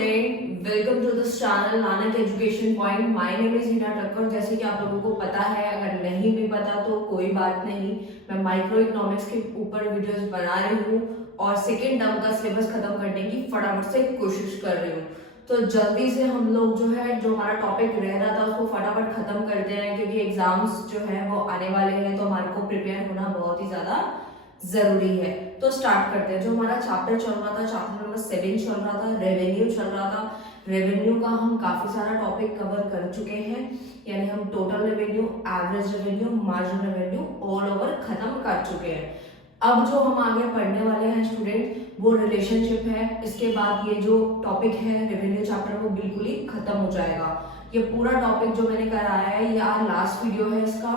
Student, welcome to this channel Nanak education point. My name is Heena Thakkar. जैसे कि आप लोगों को पता है, अगर नहीं भी पता तो कोई बात नहीं, मैं माइक्रो इकोनॉमिक्स के ऊपर वीडियोस बना रही हूँ और सेकेंड टर्म का सिलेबस खत्म करने की फटाफट से कोशिश कर रही हूँ। तो जल्दी से हम लोग जो हमारा टॉपिक रह रहा था उसको फटाफट खत्म करते हैं, क्योंकि एग्जाम्स जो है वो आने वाले हैं, तो हमारे को प्रिपेयर होना बहुत ही ज्यादा जरूरी है। तो स्टार्ट करते हैं। जो हमारा चैप्टर चल रहा था, चैप्टर नंबर 7 चल रहा था, रेवेन्यू चल रहा था। रेवेन्यू का हम काफी सारा टॉपिक कवर कर चुके हैं, यानी हम total revenue, average revenue, margin revenue all over खत्म कर चुके हैं। अब जो हम आगे पढ़ने वाले हैं स्टूडेंट, वो रिलेशनशिप है। इसके बाद ये जो टॉपिक है रेवेन्यू चैप्टर, वो बिल्कुल ही खत्म हो जाएगा। ये पूरा टॉपिक जो मैंने कराया है, ये लास्ट वीडियो है इसका,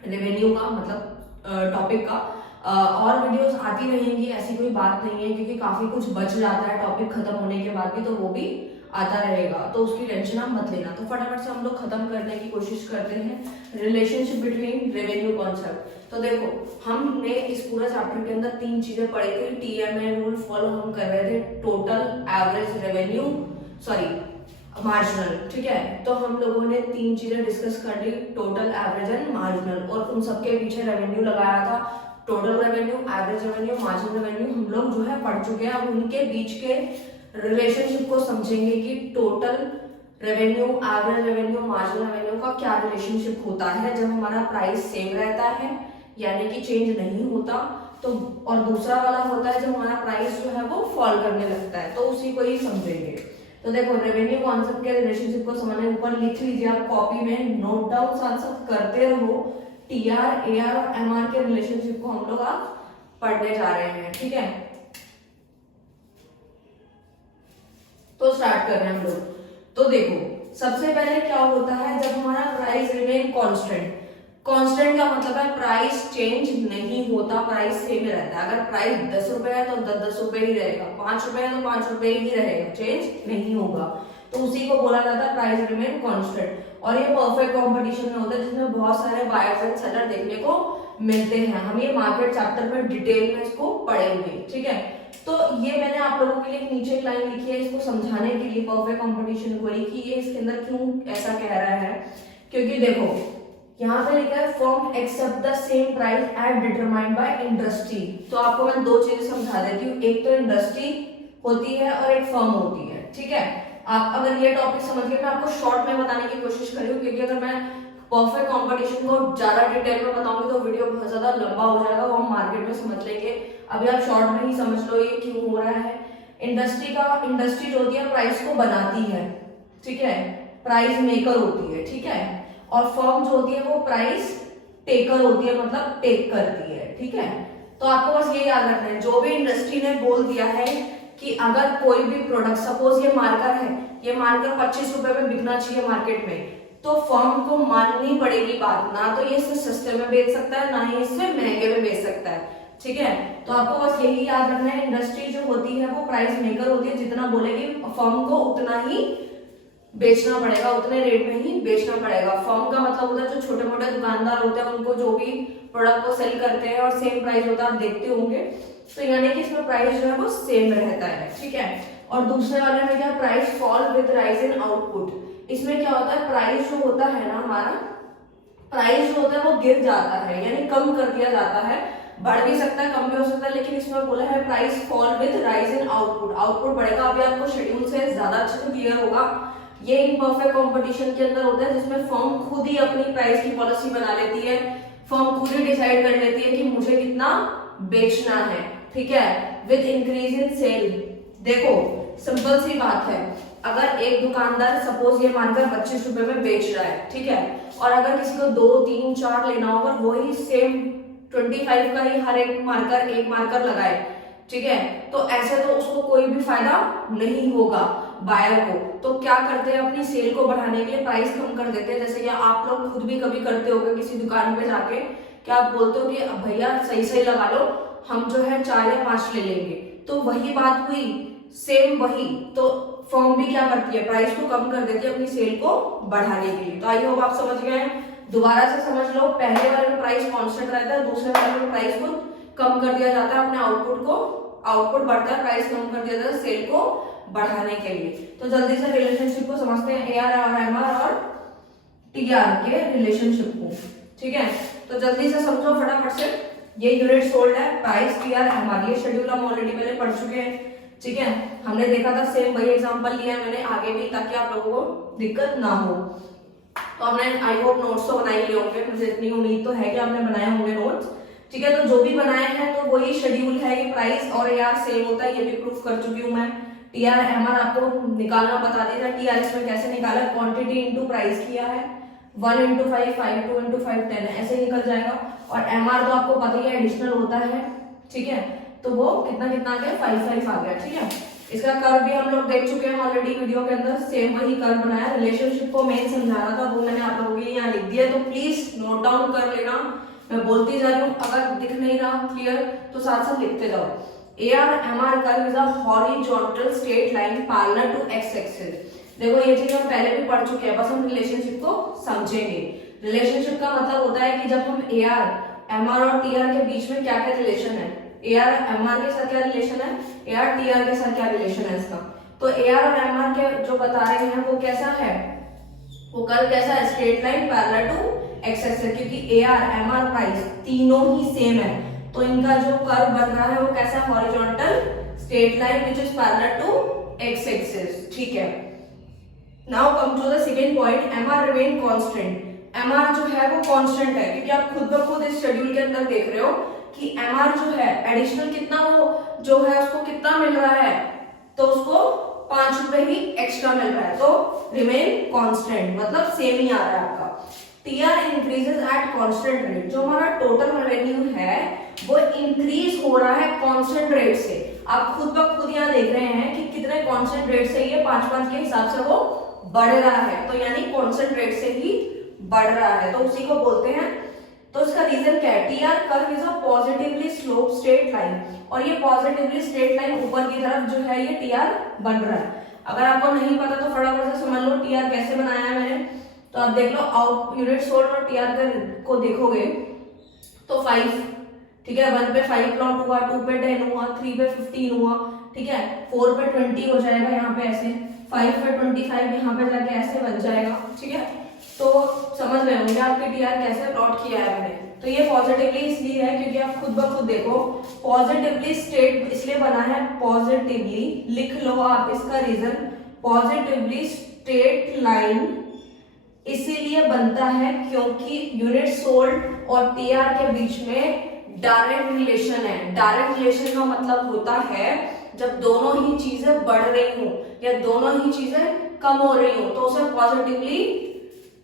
रेवेन्यू का मतलब टॉपिक का। और वीडियोस आती रहेंगी, ऐसी कोई बात नहीं है, क्योंकि काफी कुछ बच जाता है टॉपिक खत्म होने के बाद भी, तो वो भी आता रहेगा, तो उसकी टेंशन आप मत लेना। तो फटाफट से हम लोग खत्म करने की कोशिश करते हैं रिलेशनशिप बिटवीन रेवेन्यू कॉन्सेप्ट। तो देखो, हमने इस पूरा चैप्टर के अंदर 3 चीजें पढ़ी थी। टीएमए रूल फॉलो हम कर रहे थे, total, average revenue, sorry marginal, ठीक है। तो हम लोगों ने 3 चीजें डिस्कस कर ली, टोटल, एवरेज एंड मार्जिनल, और उन सबके पीछे रेवेन्यू लगाया था। Total revenue, average revenue, margin revenue हम लोग जो है पढ़ चुके हैं। अब उनके बीच के रिलेशनशिप को समझेंगे कि total revenue, average revenue, margin revenue का क्या रिलेशनशिप होता है जब हमारा प्राइस सेम रहता है, यानी कि चेंज नहीं होता। तो और दूसरा वाला होता है जब हमारा प्राइस जो है वो फॉल करने लगता है, तो उसी को ही समझेंगे। तो देखो, रेवेन्यू कॉन्सेप्ट के रिलेशनशिप को समझने, ऊपर लिख लीजिए आप कॉपी में, नोट डाउन साथ साथ करते रहो। टीआर, एआर और एमआर के रिलेशनशिप को हम लोग आज पढ़ने जा रहे हैं, ठीक है। तो स्टार्ट कर रहे हैं हम लोग। तो देखो, सबसे पहले क्या होता है जब हमारा प्राइस रिमेन कांस्टेंट। कांस्टेंट का मतलब है प्राइस चेंज नहीं होता, प्राइस सेम रहता है। अगर प्राइस 10 रुपए है तो 10 रुपए ही रहेगा, 5 रुपए है तो 5 रुपए ही रहेगा, चेंज नहीं होगा, तो उसी को बोला जाता है प्राइस रिमेन कांस्टेंट। और ये परफेक्ट कंपटीशन में होता है, जिसमें बहुत सारे बायर्स एंड सेलर देखने को मिलते हैं। हम ये मार्केट चैप्टर में डिटेल में इसको पढ़ेंगे, ठीक है। तो ये मैंने आप लोगों के लिए नीचे एक लाइन लिखी है, इसको समझाने के लिए परफेक्ट कंपटीशन को, कि ये इसके अंदर क्यों ऐसा कह रहा है। क्योंकि देखो, यहाँ पे लिखा है firm accept the same price at determined by industry. तो आपको मैं 2 चीजें समझा देती हूँ, एक तो इंडस्ट्री होती है और एक फर्म होती है, ठीक है। आप अगर ये टॉपिक समझ गए, मैं आपको शॉर्ट में बताने की कोशिश करी हूँ, क्योंकि अगर मैं परफेक्ट कंपटीशन को ज्यादा डिटेल में बताऊंगी तो वीडियो बहुत ज्यादा लंबा हो जाएगा, वो हम मार्केट में समझ लेंगे। अभी आप शॉर्ट में ही समझ लो ये क्यों हो रहा है। इंडस्ट्री जो होती है प्राइस को बनाती है, ठीक है, प्राइस मेकर होती है, ठीक है। और फर्म जो होती है वो प्राइस टेकर होती है, मतलब टेक करती है, ठीक है। तो आपको बस ये याद रखना है, जो भी इंडस्ट्री ने बोल दिया है कि अगर कोई भी प्रोडक्ट, सपोज ये मार्कर है, ये मार्कर 25 रुपए में बिकना चाहिए मार्केट में, तो फर्म को माननी पड़ेगी बात, ना तो ये इससे सस्ते में बेच सकता है, ना ही इससे महंगे में बेच सकता है, ठीक है। तो आपको बस यही याद रखना है, इंडस्ट्री जो होती है वो प्राइस मेकर होती है, जितना बोलेगी फर्म को उतना ही बेचना पड़ेगा, उतने रेट में ही बेचना पड़ेगा। फर्म का मतलब होता है जो छोटे मोटे दुकानदार होते हैं, उनको जो भी प्रोडक्ट को सेल करते हैं और सेम प्राइस होता है, आप देखते होंगे। तो यानी कि इसमें प्राइस जो है वो सेम रहता है, ठीक है। और दूसरे वाले में क्या, price fall with rise in output. इसमें क्या होता है, प्राइस जो होता है ना हमारा, प्राइस जो होता है वो गिर जाता है, यानी कम कर दिया जाता है, बढ़ भी सकता है, कम भी हो सकता है, लेकिन इसमें बोला है price fall with rise in output. Output बढ़ेगा, अभी आपको शेड्यूल से ज्यादा अच्छे से क्लियर होगा। ये इम्परफेक्ट कंपटीशन के अंदर होता है, जिसमें फर्म खुद ही अपनी प्राइस की पॉलिसी बना लेती है, फर्म खुद ही डिसाइड कर लेती है कि मुझे कितना बेचना है, ठीक है, विद इंक्रीज इन सेल। देखो, सिंपल सी बात है, अगर एक दुकानदार सपोज ये मानकर 25 रुपए में बेच रहा है, ठीक है, और अगर किसी को 2, 3, 4 लेना हो और वही सेम 25 का ही हर एक मार्कर लगाए, ठीक है, तो ऐसे तो उसको कोई भी फायदा नहीं होगा बायर को। तो क्या करते हैं, अपनी सेल को बढ़ाने के लिए प्राइस कम कर देते हैं। जैसे कि आप लोग खुद भी कभी करते होगे किसी दुकान पे जाके, क्या आप बोलते हो कि भैया सही लगा लो, हम जो है 4 या 5 ले लेंगे, तो वही बात हुई, सेम वही। तो फर्म भी क्या करती है, प्राइस को कम कर देती है अपनी सेल को बढ़ाने के लिए। तो आई होप आप समझ गए हैं। दोबारा से समझ लो, पहले वाले में प्राइस कांस्टेंट रहता है, दूसरे वाले में प्राइस को कम कर दिया जाता है, अपने आउटपुट बढ़ता है, प्राइस कम कर दिया जाता है, सेल को बढ़ाने के लिए। तो जल्दी से रिलेशनशिप को समझते हैं, एआर और एमआर और टीआर के रिलेशनशिप को। ठीक है, तो जल्दी से समझो फटाफट से। ये यूनिट सोल्ड है, प्राइस टीआर एमआर, ये शेड्यूल हम ऑलरेडी पहले पढ़ चुके हैं। ठीक है, हमने देखा था, सेम वही एग्जांपल लिया है मैंने आगे भी, ताकि आप लोगों को दिक्कत ना हो। तो हमने आई होप नोट्स तो बनाए लिए होंगे, मुझे इतनी उम्मीद तो है कि आपने बनाए होंगे नोट्स। ठीक है, तो जो भी बनाए हैं तो वही शेड्यूल है कि प्राइस और एआर सेम होता है, ये भी प्रूफ कर चुकी हूँ मैं। टीआर एमआर आपको निकालना बता दिया था, टीआर इसमें कैसे निकाला, क्वांटिटी इनटू प्राइस किया है, 1 into 5, 5, 2 into 5, 10 ऐसे निकल जाएगा। और एमआर तो आपको पता ही है एडिशनल होता है। ठीक है, तो वो कितना कितना आ गया, 5, 5 आ गया। ठीक है, इसका कर्व भी हम लोग देख चुके हैं ऑलरेडी वीडियो के अंदर, सेम वही कर्व बनाया। रिलेशनशिप को मेन समझाना था, वो मैंने आप लोगों के लिए यहाँ लिख दिया, तो प्लीज नोट डाउन कर लेना। मैं बोलती जा रही हूँ, अगर दिख नहीं रहा क्लियर तो साथ साथ लिखते जाओ। AR MR curve is a horizontal straight line parallel to X axis. देखो ये चीज हम पहले भी पढ़ चुके हैं, बस हम रिलेशनशिप को समझेंगे। रिलेशनशिप का मतलब होता है कि जब हम एआर एमआर और टीआर के बीच में क्या क्या रिलेशन है, एआर एमआर के साथ क्या रिलेशन है, एआर टीआर के साथ क्या रिलेशन है इसका। तो एआर और एमआर के जो बता रहे हैं वो कैसा है, वो कर्व कैसा है, straight line parallel to X axis, क्योंकि एआर एमआर प्राइस तीनों ही सेम है, तो इनका जो कर्व बन रहा है वो कैसा, horizontal straight line which is parallel to X axis. ठीक है, now come to the second point, MR remain constant. MR जो है वो कांस्टेंट है, क्योंकि आप खुद ब खुद इस शेड्यूल के अंदर देख रहे हो कि एमआर जो है एडिशनल कितना, वो जो है उसको कितना मिल रहा है, तो उसको 5 रुपए ही एक्स्ट्रा मिल रहा है, तो रिमेन कांस्टेंट मतलब सेम ही आ रहा है आपका। TR increases at constant rate, जो हमारा टोटल रेवेन्यू है वो इंक्रीज हो रहा है कांस्टेंट रेट से। आप खुद ब खुद यहाँ देख रहे हैं कि कितने कांस्टेंट रेट से ये 5-5 के हिसाब से वो बढ़ रहा है, तो यानी कांस्टेंट रेट से ही बढ़ रहा है, तो उसी को बोलते हैं। तो इसका रीजन क्या है, TR curve is a positively slope straight line, और ये पॉजिटिवली स्ट्रेट लाइन ऊपर की तरफ जो है ये टीआर बन रहा है। अगर आपको नहीं पता तो फटाफट से समझ लो टीआर कैसे बनाया है मैंने। तो आप देख लो, आउट यूनिट सोल्ड और टीआर को देखोगे तो 5, ठीक है, 1 पे 5 प्लॉट हुआ, 2 पे 10 हुआ, 3 पे 15 हुआ, ठीक है, 4 पे 20 हो जाएगा यहाँ पे ऐसे, 5 पे 25 यहाँ पे जाके ऐसे बन जाएगा। ठीक है, तो समझ रहे होंगे आपके टीआर कैसे प्लॉट किया है मैंने। तो ये पॉजिटिवली इसलिए है क्योंकि आप खुद ब खुद देखो, पॉजिटिवली स्ट्रेट इसलिए बना है, पॉजिटिवली लिख लो आप इसका रीजन, पॉजिटिवली स्ट्रेट लाइन इसीलिए बनता है क्योंकि यूनिट सोल्ड और टीआर के बीच में डायरेक्ट रिलेशन है। डायरेक्ट रिलेशन का मतलब होता है जब दोनों ही चीजें बढ़ रही हो या दोनों ही चीजें कम हो रही हो, तो उसे पॉजिटिवली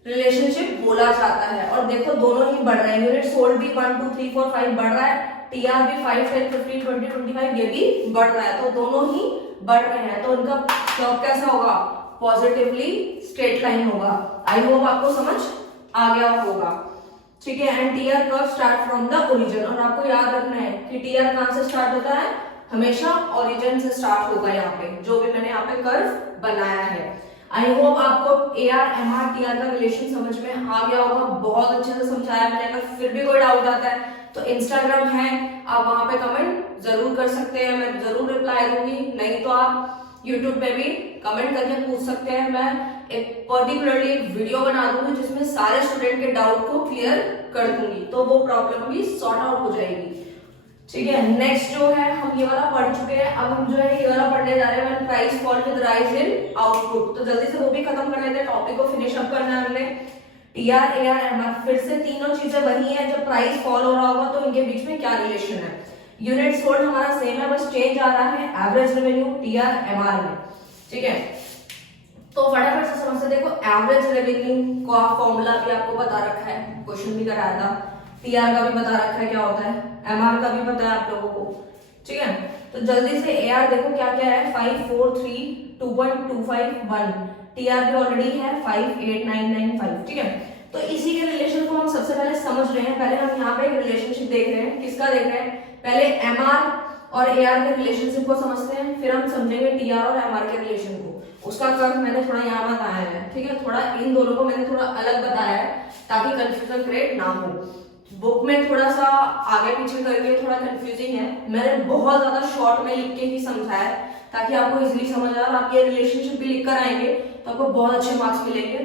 रिलेशनशिप बोला जाता है। और देखो दोनों ही बढ़ रहे हैं, यूनिट सोल्ड भी 1 2 3 4 5 बढ़ रहा है, टीआर भी 5 10 15 20 25 ये भी बढ़ रहा है, तो दोनों ही बढ़ रहे हैं, तो उनका स्लोप कैसा होगा, पॉजिटिवली स्ट्रेट लाइन होगा। आई होप आपको समझ आ गया होगा। ठीक है, and TR curve start from the origin, और आपको याद रखना है कि टीआर कहां से स्टार्ट होता है, हमेशा ओरिजिन से स्टार्ट होगा। यहाँ पे जो भी मैंने यहाँ पे कर्व बनाया है, आई होप आपको एआर एमआर टीआर का रिलेशन समझ में आ गया होगा। बहुत अच्छे से समझाया मैंने, अगर फिर भी कोई डाउट आता है तो इंस्टाग्राम है, आप वहां पे कमेंट जरूर कर सकते हैं, मैं जरूर रिप्लाई दूंगी। नहीं तो आप यूट्यूब पे भी कमेंट करके पूछ सकते हैं, मैं एक पर्टिकुलरली वीडियो बना दूंगी जिसमें सारे स्टूडेंट के डाउट को क्लियर कर दूंगी, तो वो प्रॉब्लम भी सॉर्ट आउट हो जाएगी। ठीक है, नेक्स्ट जो है हम ये वाला पढ़ चुके हैं, अब हम जो है ये वाला पढ़ने जा रहे हैं, when price fall with rise in output. तो जल्दी से वो भी खत्म कर लेते हैं, टॉपिक को फिनिश अप करना है हमने। टीआर एआर एमआर, फिर से तीनों चीजें वही है, जब प्राइस फॉल हो रहा होगा तो इनके बीच में क्या रिलेशन है। यूनिट सोल्ड हमारा सेम है, बस चेंज आ रहा है एवरेज रेवेन्यू टीआर एमआर में। ठीक है, तो फटाफट से समझते देखो, एवरेज रेवेन्यू का फॉर्मूला भी आपको बता रखा है, क्वेश्चन भी कराया था, टीआर का भी बता रखा है क्या होता है, एमआर का भी पता है आप लोगों को। ठीक है, तो जल्दी से एआर देखो क्या क्या है, 5 4 3 2.25 1, टीआर भी ऑलरेडी है 5 8 9 9 5। ठीक है, तो इसी के रिलेशन को हम सबसे पहले समझ रहे हैं। पहले हम यहाँ पे एक रिलेशनशिप देख रहे हैं, किसका देख रहे हैं, पहले एमआर और एआर के रिलेशनशिप को समझते हैं, फिर हम समझेंगे टीआर और एमआर के रिलेशन को। उसका कर्व मैंने थोड़ा यहाँ बताया है, ठीक है, थोड़ा इन दोनों को मैंने थोड़ा अलग बताया है ताकि कंफ्यूजन क्रिएट ना हो। बुक में थोड़ा सा आगे पीछे करके थोड़ा कंफ्यूजिंग है, मैंने बहुत ज्यादा शॉर्ट में लिख के ही समझाया है ताकि आपको इजीली समझ आए और आप ये रिलेशनशिप भी लिख कर आएंगे तो आपको बहुत अच्छे मार्क्स मिलेंगे।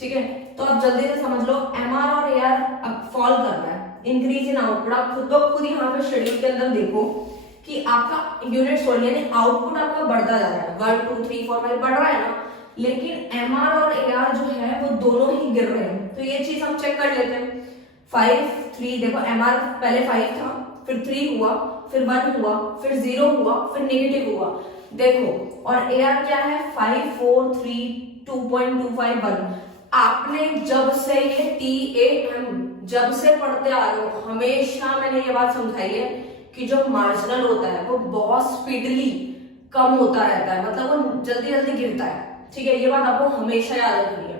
ठीक है, तो आप जल्दी से समझ लो, MR और AR अब फॉल कर रहा है, इंक्रीज इन आउटपुट। आप खुद ब खुद यहाँ पे शेड्यूल के अंदर देखो कि आपका यूनिट सोल्ड यानी आउटपुट आपका बढ़ता जा रहा है, 1 2 3 4 5 बढ़ रहा है ना, लेकिन MR और AR जो है वो दोनों ही गिर रहे हैं। तो ये चीज हम चेक कर लेते हैं। 5 3 देखो, MR पहले 5 था, फिर 3 हुआ, फिर 1 हुआ, फिर 0 हुआ, फिर नेगेटिव हुआ, देखो। और AR क्या है, 5 4 3 2.25 1। आपने जब से ये TAM जब से पढ़ते आ रहे हो, हमेशा मैंने ये बात समझाई है कि जो मार्जिनल होता है वो बहुत स्पीडली कम होता रहता है, मतलब वो जल्दी जल्दी गिरता है। ठीक है, ये बात आपको हमेशा याद रखनी है।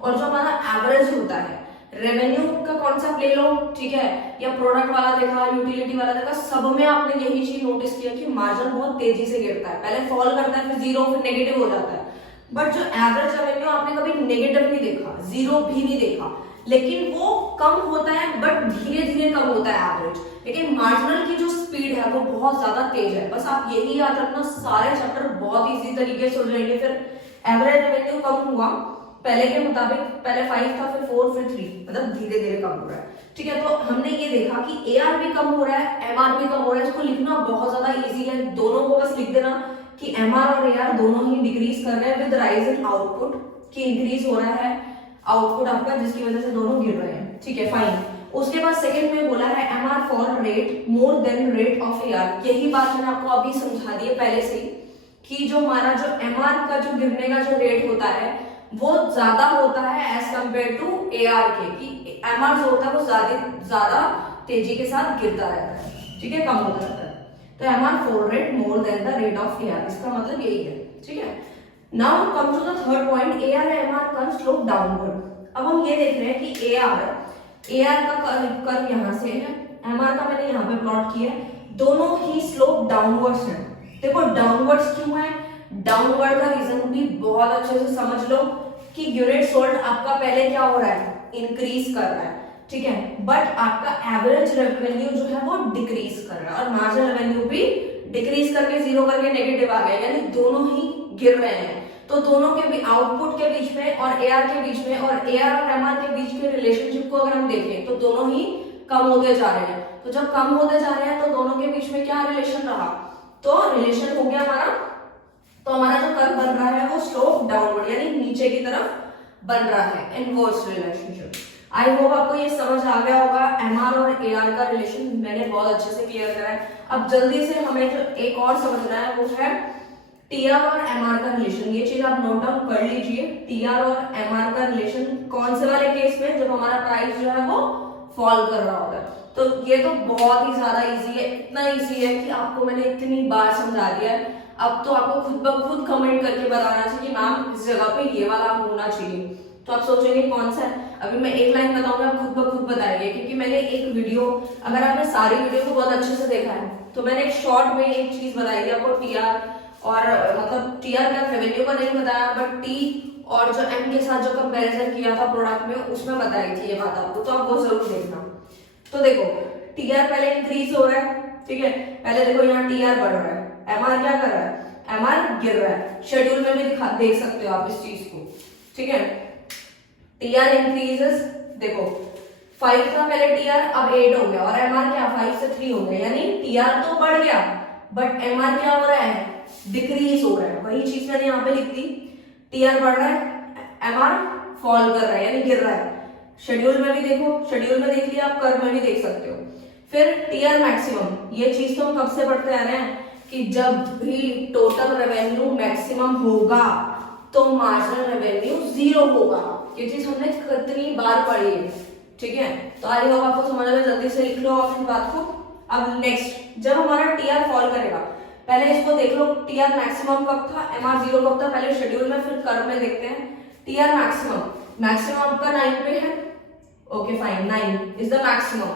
और जो हमारा एवरेज होता है, रेवेन्यू का कॉन्सेप्ट ले लो, ठीक है, या प्रोडक्ट वाला देखा, यूटिलिटी वाला देखा, सब में आपने यही चीज नोटिस किया कि मार्जिन बहुत तेजी से गिरता है, पहले फॉल करता है, फिर 0, फिर नेगेटिव हो जाता है। बट जो एवरेज रेवेन्यू आपने कभी नेगेटिव नहीं देखा, 0 भी नहीं देखा, लेकिन वो कम होता है, बट धीरे धीरे कम होता है एवरेज। लेकिन मार्जिनल की जो स्पीड है वो बहुत ज्यादा तेज है। बस आप यही याद रखना, सारे चैप्टर बहुत इजी तरीके से हो जाएंगे। फिर एवरेज रेवेन्यू कम हुआ पहले के मुताबिक, पहले 5 था, फिर 4, फिर 3, मतलब धीरे धीरे कम हो रहा है। ठीक है, तो हमने ये देखा कि AR भी कम हो रहा है, MR भी कम हो रहा है। इसको लिखना बहुत ज्यादा इजी है, दोनों को बस लिख देना कि MR और AR दोनों ही डिक्रीज कर रहे हैं विद राइज इन आउटपुट, कि इंक्रीज हो रहा है आउटपुट आपका, जिसकी वजह से दोनों गिर रहे हैं। ठीक है, फाइन। उसके बाद सेकंड में बोला है MR fall rate more then rate of AR। यही बात मैंने आपको अभी समझा दी है पहले से कि जो हमारा जो MR का जो गिरने का जो रेट होता है वो ज्यादा होता है एज कंपेयर टू AR के, कि MR जो होता है वो ज्यादा तेजी के साथ गिरता रहता है। ठीक है, कम होता रहता है। तो MR fall rate more than the rate of AR, इसका मतलब यही है। ठीक है, now come to the third point, AR and MR curve slope downward. अब हम ये देख रहे हैं कि AR का कर्व यहाँ से है, MR का मैंने यहाँ पे प्लॉट किया है, दोनों ही स्लोप डाउनवर्ड्स है। देखो डाउनवर्ड्स क्यों है, डाउनवर्ड का रीजन भी बहुत अच्छे से समझ लो कि यूनिट सोल्ड आपका पहले क्या हो रहा है, इंक्रीज कर रहा है। ठीक है, बट आपका एवरेज रेवेन्यू जो है वो डिक्रीज कर रहा है, और मार्जिनल रेवेन्यू भी डिक्रीज करके 0 करके नेगेटिव आ गया, यानी दोनों ही गिर रहे हैं। तो दोनों के भी आउटपुट के बीच में और AR के बीच में और AR और MR के बीच के रिलेशनशिप को अगर हम देखें तो दोनों ही कम होते जा रहे हैं। तो जब कम होते जा रहे हैं तो दोनों के बीच में क्या रिलेशन रहा, तो रिलेशन हो गया हमारा, तो हमारा जो कर्व बन रहा है वो स्लोप डाउनवर्ड यानी नीचे की तरफ बन रहा है, इनवर्स रिलेशनशिप। आई होप आपको ये समझ आ गया होगा। MR और AR का रिलेशन मैंने बहुत अच्छे से क्लियर करा है। अब जल्दी से हमें जो एक और समझना है वो है TR और MR का रिलेशन। ये चीज आप नोट डाउन कर लीजिए, TR और MR का रिलेशन कौन से वाले केस में, जब हमारा प्राइस जो है वो फॉल कर रहा होता है। तो ये तो बहुत ही ज्यादा इजी है, इतना इजी है कि आपको मैंने इतनी बार समझा दिया है। अब तो आपको खुद ब खुद कमेंट करके बताना चाहिए कि मैम इस जगह पे ये वाला होना चाहिए। तो आप सोचेंगे कौन सा है, अभी मैं एक लाइन बताऊंगा, आप खुद ब खुद बताएंगे, क्योंकि मैंने एक वीडियो, अगर आपने सारी वीडियो को बहुत अच्छे से देखा है तो मैंने एक शॉर्ट में एक चीज बताई थी आपको, TR और मतलब TR का रेवेन्यू का नहीं बताया, बट T और जो M के साथ जो कंपैरिजन किया था प्रोडक्ट में, उसमें बताई थी ये बात आपको, तो आप वो जरूर देखना। तो देखो TR पहले इंक्रीज हो रहा है, ठीक है, पहले देखो यहाँ TR बढ़ रहा है, MR क्या कर रहा है, MR गिर रहा है। शेड्यूल में भी देख सकते हो आप इस चीज को। ठीक है, TR इंक्रीजेस, देखो 5 था पहले TR, अब 8 हो गया, और MR क्या 5 से 3 हो गया, यानी TR तो बढ़ गया बट MR क्या हो रहा है, डिक्रीज हो रहा है। वही चीज मैंने यहाँ पे लिख दी, TR बढ़ रहा है, MR फॉल कर रहा है यानी गिर रहा है। शेड्यूल में भी देखो, शेड्यूल में देख लिया, आप कर्व में भी देख सकते हो। फिर TR मैक्सिमम, ये चीज तो हम कब से पढ़ते आ रहे हैं कि जब भी टोटल रेवेन्यू मैक्सिमम होगा तो मार्जिनल रेवेन्यू 0 होगा। ये चीज हमने कितनी बार पढ़ी है। ठीक है, तो आई होप आपको समझ में, जल्दी से लिख लो आप इस बात को। अब नेक्स्ट, जब हमारा TR फॉल करेगा, पहले इसको देख लो, TR मैक्सिमम कब था, MR 0 कब था, पहले शेड्यूल में फिर कर्व में देखते हैं। TR मैक्सिमम आपका 9 पे है, okay fine, 9 is the maximum,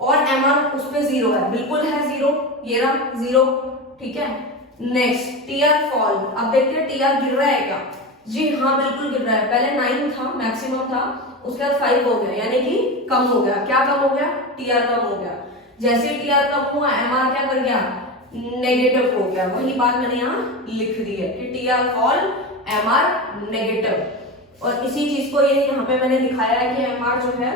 और MR उस पे 0 है, बिल्कुल है 0, ये रहा 0। ठीक है, नेक्स्ट TR फॉल, अब देखते हैं TR गिर रहा है क्या, जी हाँ बिल्कुल गिर रहा है। पहले 9 था, मैक्सिमम था, उसके बाद 5 हो गया, यानी कि कम हो गया। क्या कम हो गया, TR कम हो गया। जैसे TR कम हुआ, MR क्या कर गया, नेगेटिव हो गया। वही बात मैंने यहाँ लिख दी है कि T R all M R negative. और इसी चीज को ये यहाँ पे मैंने दिखाया है कि एम आर जो है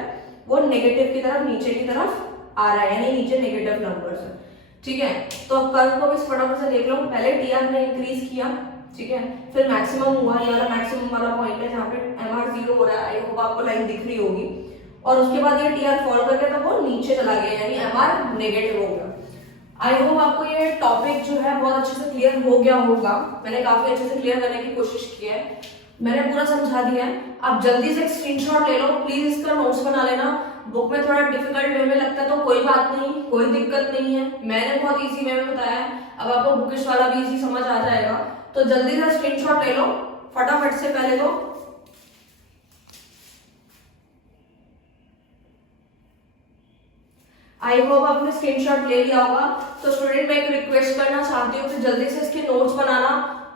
वो नेगेटिव की तरफ, नीचे की तरफ आ रहा है, यानी नीचे नेगेटिव नंबर्स है। ठीक है, तो कर्व को भी फटाफट से देख लो। पहले टी आर ने इंक्रीज किया, ठीक है, फिर मैक्सिमम हुआ, ये वाला मैक्सिमम वाला पॉइंट है जहाँ पे एम आर 0 हो रहा है। आई होप आपको लाइन दिख रही होगी। और उसके बाद ये टी आर फॉल करके तो वो नीचे चला गया, यानी एम आर नेगेटिव हो गया। आई होप आपको ये टॉपिक जो है बहुत अच्छे से क्लियर हो गया होगा। मैंने काफी अच्छे से क्लियर करने की कोशिश की है, मैंने पूरा समझा दिया है। आप जल्दी से स्क्रीनशॉट ले लो प्लीज, इसका नोट्स बना लेना। बुक में थोड़ा डिफिकल्ट वे में लगता है तो कोई बात नहीं, कोई दिक्कत नहीं है, मैंने बहुत इजी वे में बताया है। अब आपको बुकिश वाला भी इजी समझ आ जाएगा, तो जल्दी से स्क्रीनशॉट ले लो फटाफट से। पहले तो आई होप आपने स्क्रीनशॉट ले लिया होगा। तो स्टूडेंट मैं एक रिक्वेस्ट करना चाहती हूँ कि जल्दी से इसके नोट्स बनाना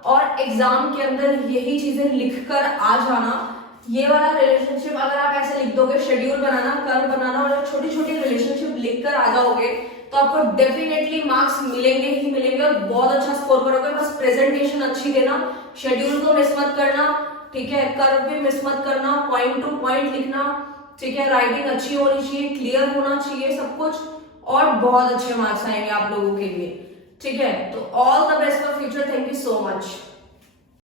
और एग्जाम के अंदर यही चीजें लिखकर आ जाना। ये वाला रिलेशनशिप अगर आप ऐसे लिख दोगे, शेड्यूल बनाना, कर्व बनाना और छोटी छोटी रिलेशनशिप लिखकर आ जाओगे तो आपको डेफिनेटली मार्क्स मिलेंगे ही मिलेंगे और बहुत अच्छा स्कोर करोगे। बस प्रेजेंटेशन अच्छी देना, शेड्यूल को मिस मत करना, ठीक है, कर्व भी मिस मत करना, पॉइंट टू पॉइंट लिखना, ठीक है, राइटिंग अच्छी होनी चाहिए, क्लियर होना चाहिए सब कुछ, और बहुत अच्छे मार्क्स आएंगे आप लोगों के लिए। ठीक है, तो all the best for future. Thank you so much.